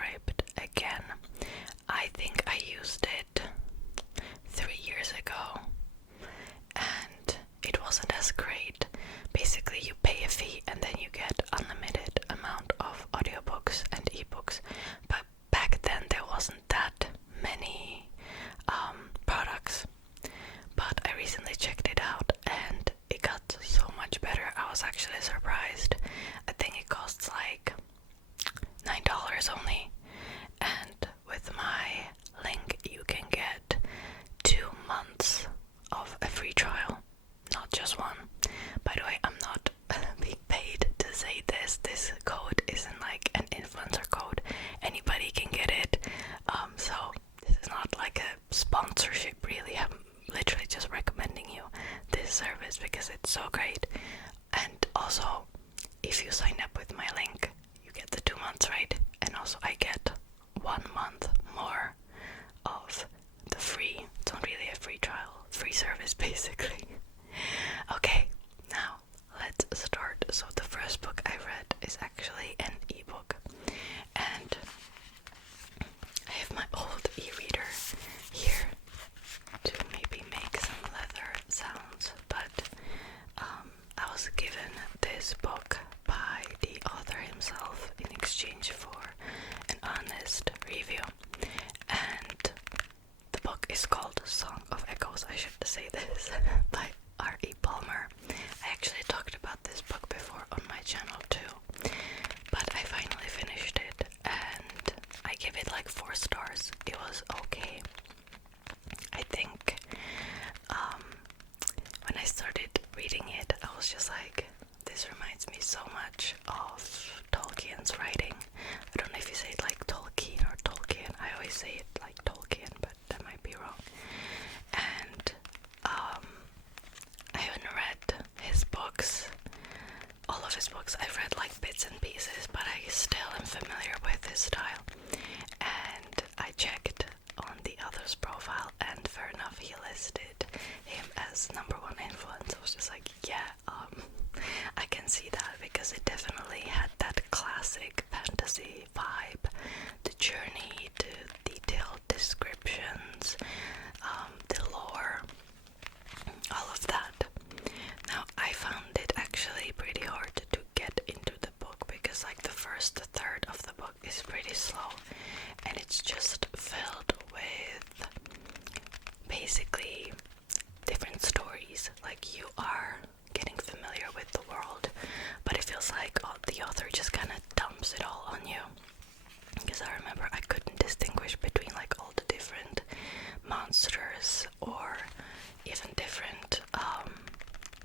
manuscript again. I think I used it 3 years ago and it wasn't as great. Basically you pay a fee and then you get unlimited amount of audiobooks and ebooks, but back then there wasn't that many products. But I recently checked it out and it got so much better. I was actually surprised. I think it costs like $9 only, and with my link you can get 2 months of a free trial, not just one. By the way, I'm not being paid to say this. This code isn't like an influencer code. Anybody can get it. So this is not like a sponsorship really. I'm literally just recommending you this service because it's so great. And also, if you sign up with my link, you get the 2 months, right? And also I get 1 month more of the free. It's not really a free trial, free service basically. Okay, now let's start. So the first book I read is actually an ebook, and I have my old e-reader here to maybe make some leather sounds, but I was given this book by the author himself in exchange for an honest review, and the book is called Song of Echoes. I should say this by R.E. Palmer. I actually talked about this book before on my channel too, but I finally finished it and I give it like 4 stars. It was okay. I think when I started reading it, I was just like, this reminds me so much of Tolkien's writing. I don't know if you say it like Tolkien or Tolkien. I always say it like Tolkien, but that might be wrong. And I haven't read his books, all of his books. I've read like bits and pieces, but I still am familiar with his style. And I checked on the author's profile, and fair enough, he listed him as #1 influence. I was just like, yeah, I can see that, because it definitely had that classic fantasy vibe, the journey, the detailed descriptions, the lore, all of that. Now, I found it actually pretty hard to get into the book because like the first third of the book is pretty slow, and it's just filled with basically different stories. Like, you are getting familiar with the world, but it feels like the author just kind of dumps it all on you. Because I remember I couldn't distinguish between like all the different monsters or even different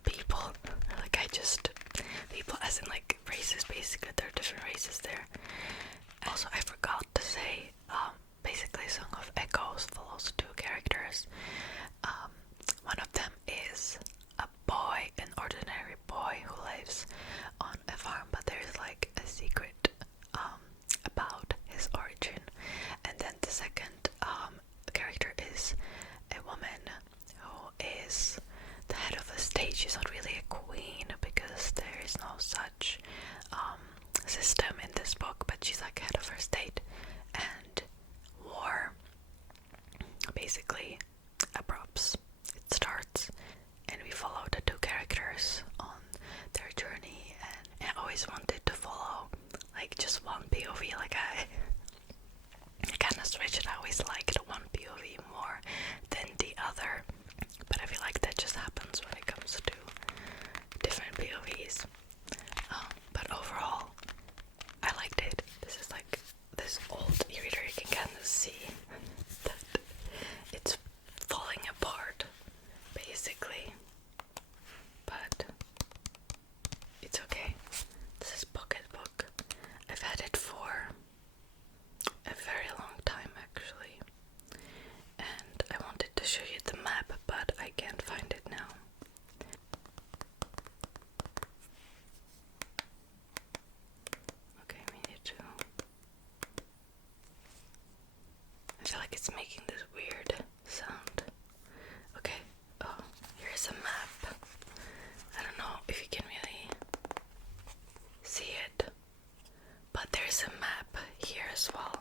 people. Like, people as in like races, basically. There are different races there. Also, I forgot to say, basically Song of Echoes follows 2 characters. One of them is a boy, an ordinary boy who lives on a farm, but there's like a secret about his origin. And then the second character is a woman who is the head of a state. She's not really a queen because there is no such system in this book, but she's like head of her state. And war basically abrupts. It starts, and we follow the 2 characters on their journey, and I always wanted to follow like just one POV. Like I kind of switched. I always liked one POV more than the other, but I feel like that just happens when it comes to different POVs. But overall, I liked it. This is like this old e-reader. You can kind of see that it's falling apart, basically. But it's okay. This is pocket book. I've had it for a very long time actually, and I wanted to show you the map, but I can't find it now. Okay, we need to. I feel like it's making this weird sound. Okay, oh, here's a map. I don't know if you can really see it, but there's a map here as well.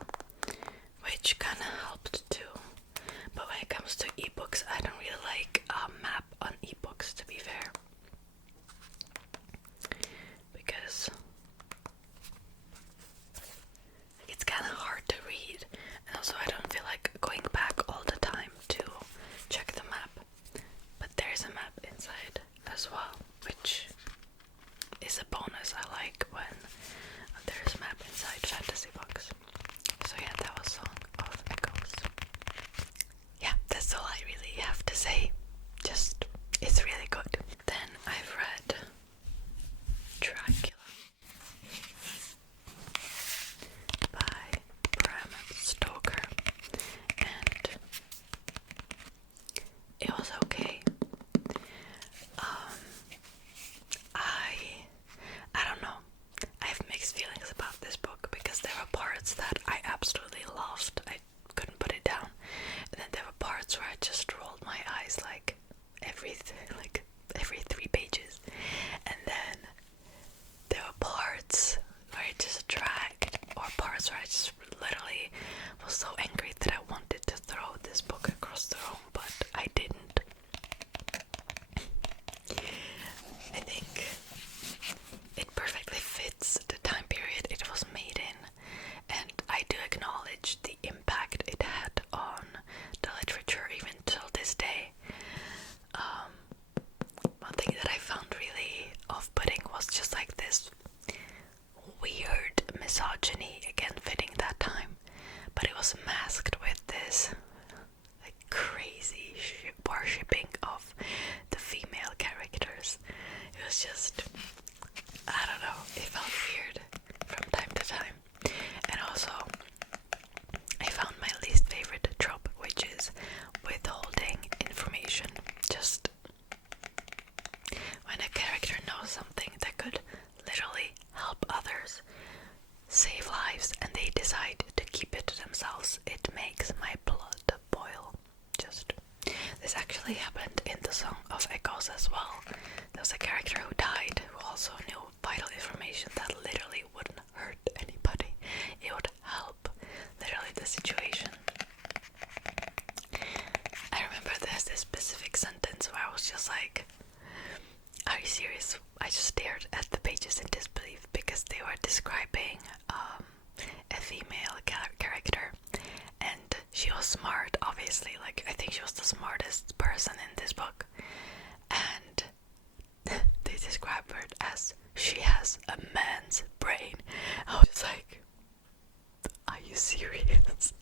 was so angry that I wanted to throw this book across the room, but I didn't. I think it perfectly fits the time period it was made in, and I do acknowledge the impact it had on the literature even till this day. One thing that I found really off-putting was just like this weird misogyny, again fitting that time, but it was masked with this like crazy worshipping of the female characters. It was just, I don't know, it felt weird from time to time. And also, I found my least favorite trope, which is withholding information. Just when a character knows something that could literally help others, save lives, and they decide to keep it to themselves, it makes my blood boil. Just, this actually happened in the Song of Echoes as well. There was a character who died who also knew vital information that literally wouldn't hurt anybody. It would help literally the situation. I remember there's this specific sentence where I was just like, are you serious? I just stared at the pages in disbelief because they were describing a female character, and she was smart, obviously. Like, I think she was the smartest person in this book, and they describe her as she has a man's brain. I was like, are you serious?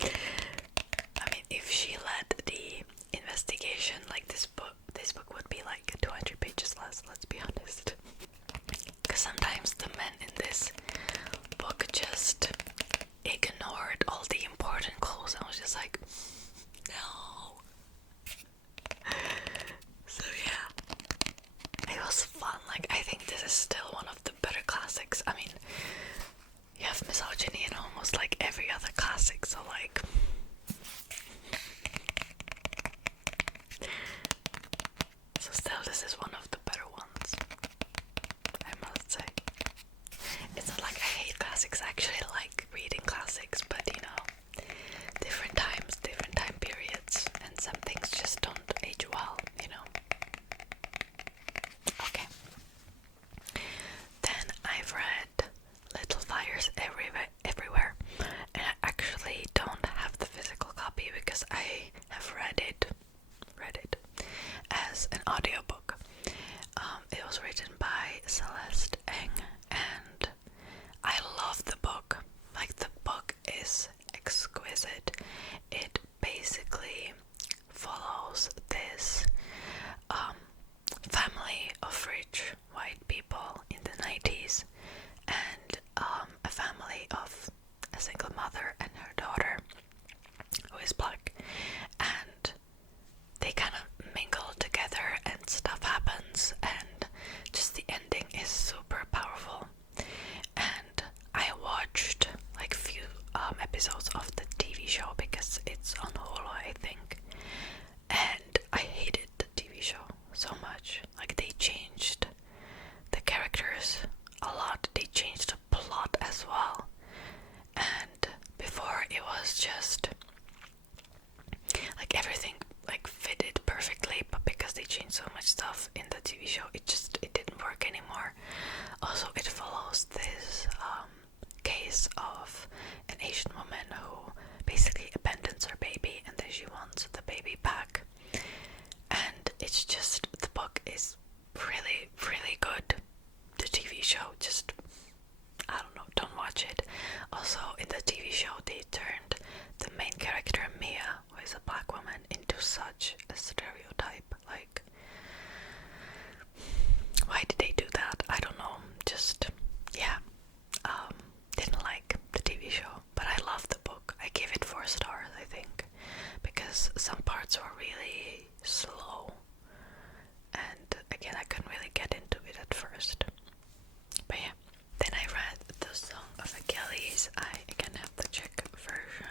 I mean, if she led the investigation, like this book would be like 200 pages less, let's be honest. Because sometimes the men in this book just ignored all the important clues, and I was just like, no. So yeah, it was fun. Like, I think this is still one of the better classics. I mean, you have misogyny in almost like every other classic, so like, so still this is one of the better ones, I must say. It's not like I hate classics, I actually like reading classics, but you know, different times, different time periods, and some things just don't age well, you know. Okay. Then I've read Little Fires Everywhere, and I actually don't have the physical copy because I have read it as an audiobook. It was written by Celeste Ng, and I love the book. Like, the book is exquisite. It basically follows this family of rich white people in the 90s, and a family of a single mother and her daughter who is black, and they kind of mingle together and stuff happens, and just the ending is super powerful. And I watched like few episodes of the TV show because it's on Hulu, I think, and I hated the TV show so much. Like, they changed the characters a lot, they changed the plot as well, and before it was just like everything like fitted perfectly, but because they changed so much stuff in the TV show, it didn't work anymore. Also, it follows this case of an Asian woman who basically abandons her baby, and then she wants the baby back, and it's just, the book is really, really good. The TV show, just, I don't know, don't watch it. Also, in the TV show, they turned the main character, Mia, who is a black woman, into such a stereotype. Like, why did they do that? I don't know. Just, yeah. Didn't like the TV show, but I love the book. I gave it 4 stars, I think, because some parts were really slow, and again, I couldn't really get into it at first. But yeah, then I read The Song of Achilles. I again have the Czech version.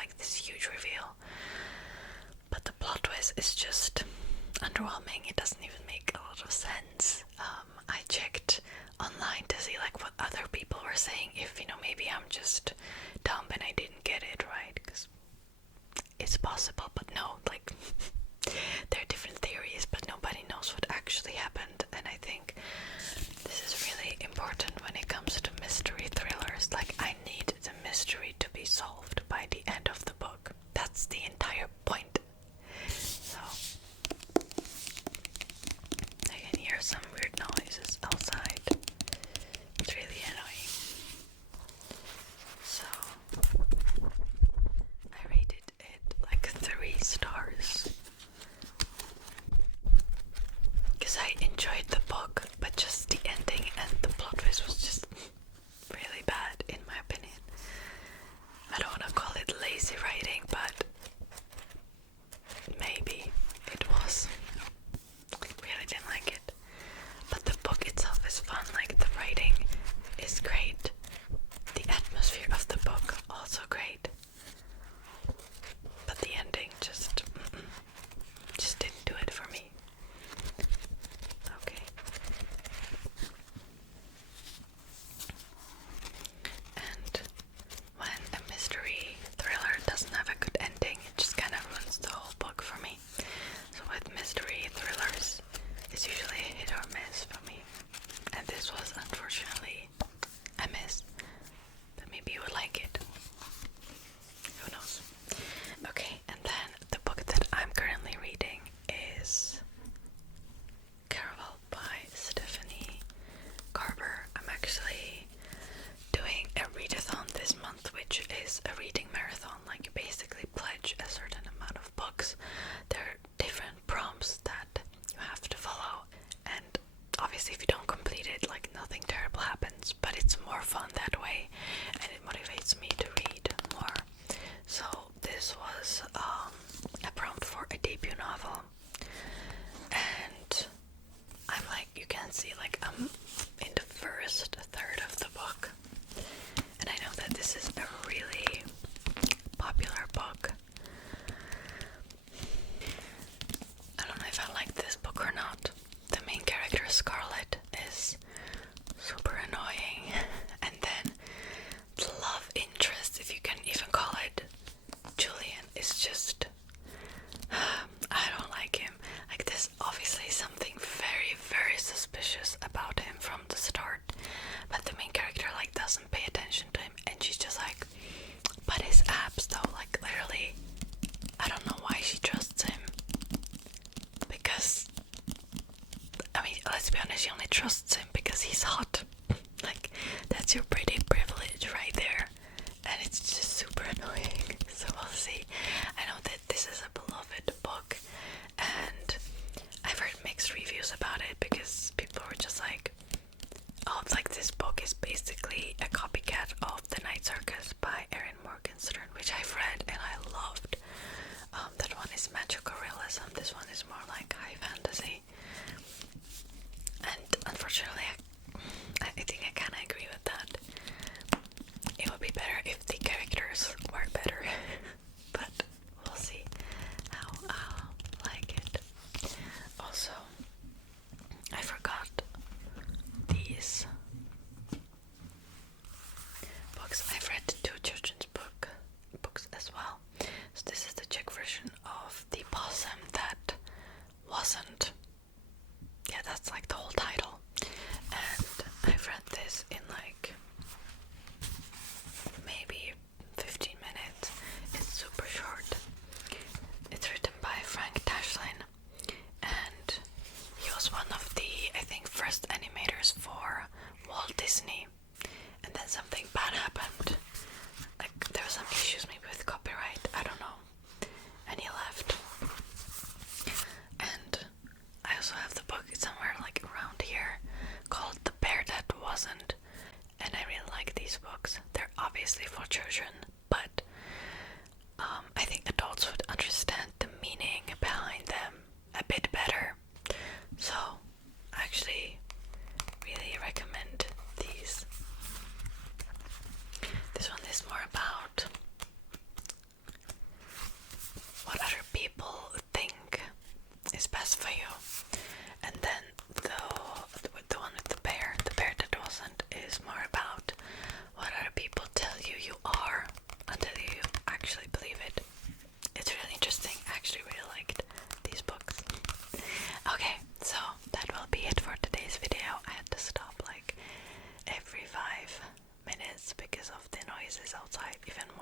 like this huge reveal. But the plot twist is just underwhelming. It doesn't even make a lot of sense. I checked online to see like what other people were saying, if maybe I'm just dumb and I didn't get it right, because it's possible, but no, like there are different theories, but nobody knows what actually happened. And I think this is really important when it comes to mystery thrillers. Like, I need the mystery to be solved by the end of the book. That's the entire point. So I can hear some weird noises outside. It's really annoying. So I rated it like 3 stars. Because I enjoyed the book, but just the ending and the plot twist was just really bad, in my opinion. I don't want to call it lazy writing, but maybe it was. Really didn't like it. But the book itself is fun, like the writing is great. The atmosphere of the book also great. But the ending just didn't do it for me. Okay. And when a mystery thriller doesn't have a good ending, it just kind of ruins the whole book for me. So with mystery thrillers, it's usually a hit or miss for me. And this was unfortunately a miss. But maybe you would like it. Who knows? Okay, and then the book that I'm currently reading is Caraval by Stephanie Garber. I'm actually doing a readathon this month, which is a reading marathon. Like, you basically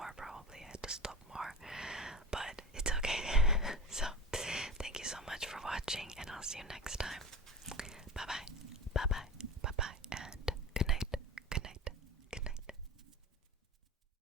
more probably. I had to stop more. But it's okay. So thank you so much for watching, and I'll see you next time. Bye bye. Bye bye.